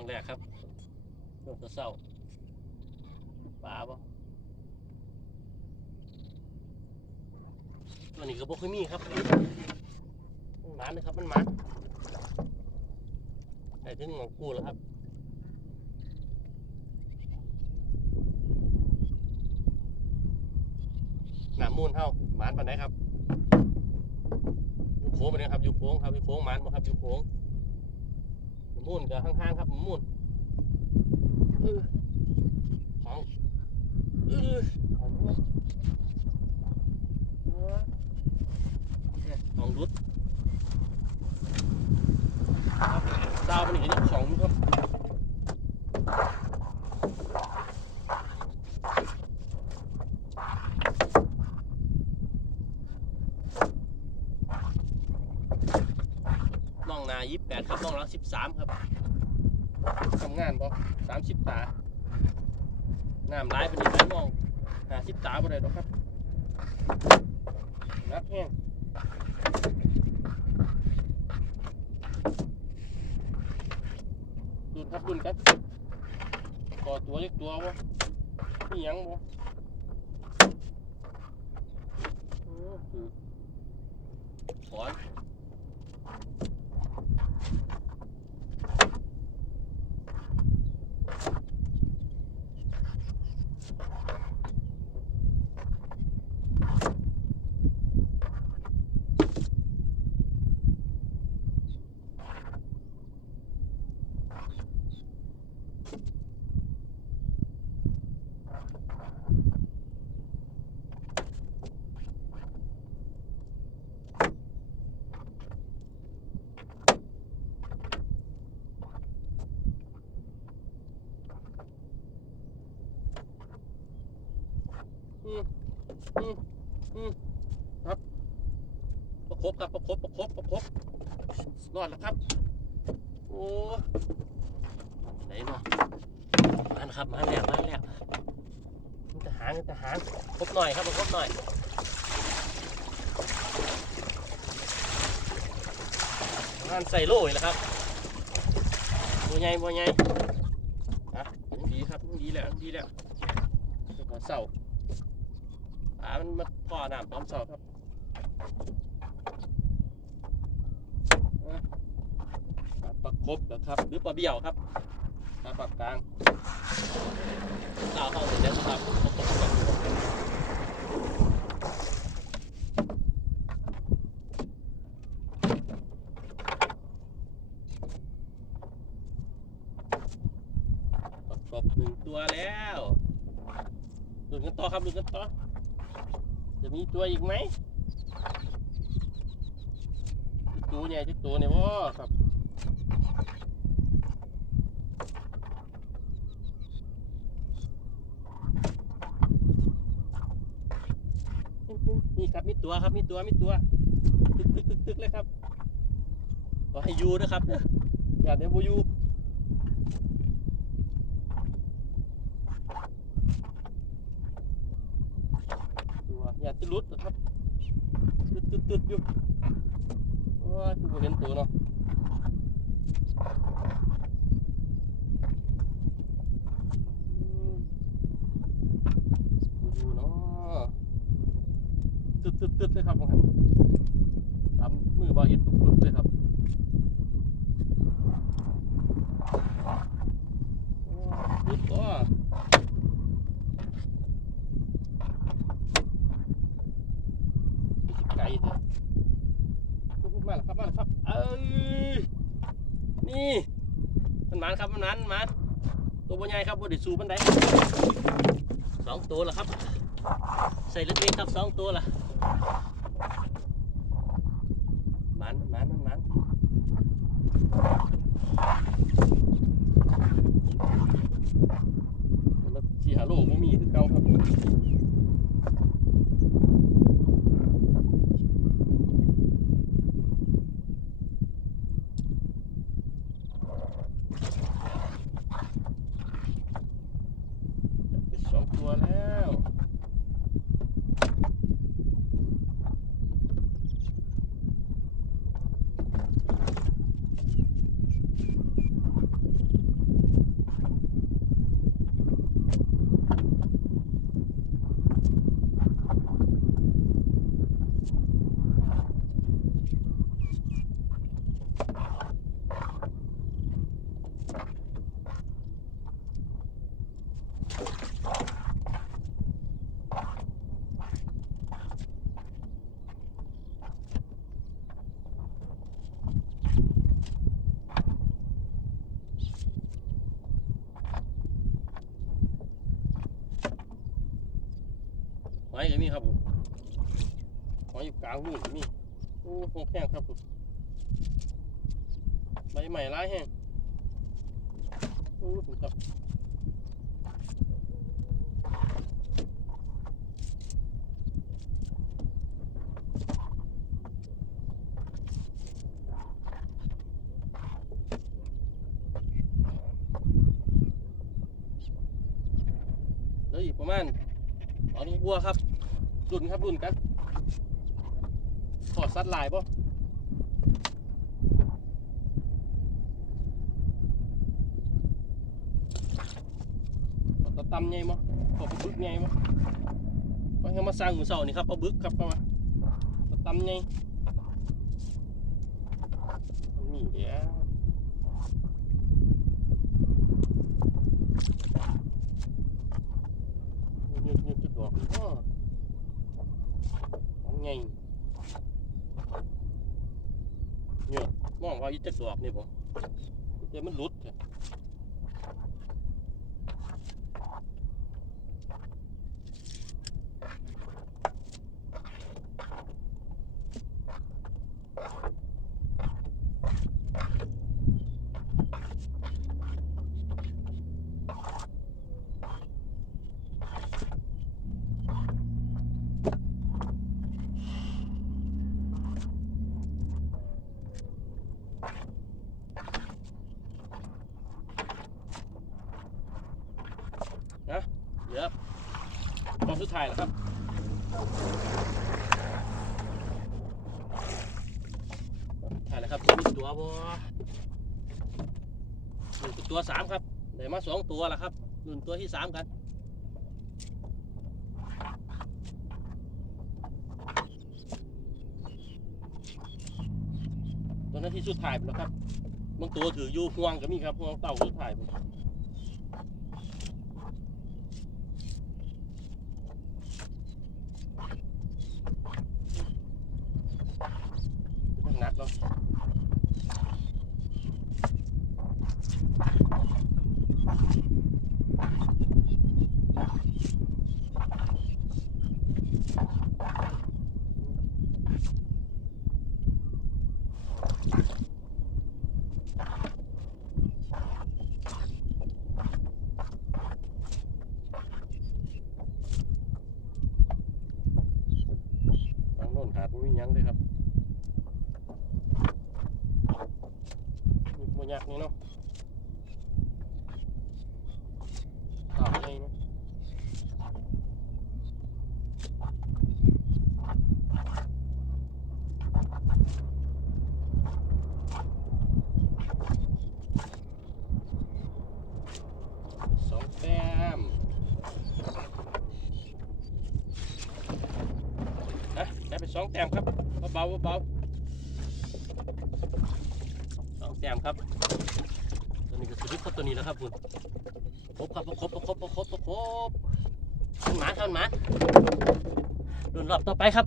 องแรกครับช่วงเศร้าปลาบ่ตัวนี้ก็บ่ค่อยมีครับมันหมานนะครับมันหมานไอ้ถึงหมองกูแล้วครับหนามูลเท่าหมานปันไหนครับอยู่โค้งไปเลยครับอยู่โค้งครับอยู่โค้งหมานบ่ครับอยู่โค้ง หนามูลกับข้างๆครับหนามูลเออของเออของรุดเนี่ยของรุดครับดาวมันอีกอย่างของครับ น้องนายี่แปด ครับน้องรักสิบสามครับทำงานบ่สามสิบตาน้ำร้ายเป็นอีกแล้วน้องหาสิบตาบ่ได้หรอกครับนักแห้งดุนครับดุนครับก่อตัวเล็กตัวบ่มียังบ่โอ้คือถอน ครับประคบประคบประคบรอดแล้วครับ โอ้ไหนเนาะมาแล้วครับมาแล้วมาแล้วมันทหารมันทหารครบหน่อยครับประคบหน่อยงานใส่โล่อีกแล้วครับบัวใหญ่บัวใหญ่อะยังดีครับยังดีแล้วยังดีแล้วเดี๋ยวขอเสาปลามันมาพ่อน้ำตอนเช้าครับอะ ปลาประคบนะครับ หรือปลาเบี้ยวครับปลาปากกลางตาเข้าเลยนะครับประครบหนึ่งตัวแล้วดูกันต่อครับดูกันต่อ จะมีตัวอีกไหมตัวใหญ่ที่ตัวเนี่ยว้าครับ นี่ครับมี ตัวครับมีตัวมีตัวตึกตึกตึกตึกเลยครับขอให้ยูนะครับเด้ออย่าเดี๋ยวบูยูตัวอย่าจะลุดนะครับตึดตึดตึดอยู่ว้าคือบ่เห็นตัวเนาะอืมบ่อยู่เนาะ ตึ๊ดตึ๊ดตึ๊ดเลยครับผมหันตามมือบาอิดปุ๊บปุ๊บเลยครับโอ้ตึดว้าไกลเถอะขึ้นมาแล้วครับมาแล้วครับ เอ้ยนี่มันมันครับมันมันมันตัวบนใหญ่ครับบนดือดสูบันไดสองตัวแล้วครับ ใส่เล็กๆครับสองตัวละห มันมันมันแล้วที่หาโลกบ่มีคือเก่าครับ เป็นสองตัวแล้ว ก็มีครับผมหอยอยู่กลางหูก็มีโอ้โหแห้งครับผมใบใหม่ร้ายแห้งโอ้ถูกครับเหลืออีกประมาณตอนนี้บัวครับ รุ่นครับรุ่นกันขอสัดลายป่ะตะตำไงมั้งขอปลาบึกไงมั้ก็ให้มาสร้างหมูเสานี่ครับปลาบึกครับเข้ามาตะตำไงมันมีเดียวยืดยืดจุดดอกอ้อ ของไงเนี่ยมองว่าอีจะดอกนี่ผมเดี๋ยวมันหลุด สุดท้ายแล้วครับถ่ายแล้วครับมีตัวบ่หนึ่งตัวสามครับได้มาสองตัวแล้วครับรุ่นตัวที่สามกันตัวนั้นที่สุดท้ายไปแล้วครับบางตัวถืออยู่ห่วงก็มีครับห่วงเต่าสุดท้ายไป หนักเนาะทางโน้นขาดไม่มีหยังเลยครับ มันยากนี่เนาะต่อไปเนาะสองแต้มนะได้ไป สองแต้มครับเบาๆเบาๆสองแต้มครับ ตัวนี้ก็สุดครับตัวนี้แล้วครับคุณครบครับครบครบครบครบครบมันหมาครับมันหมารุ่นรอบต่อไปครับ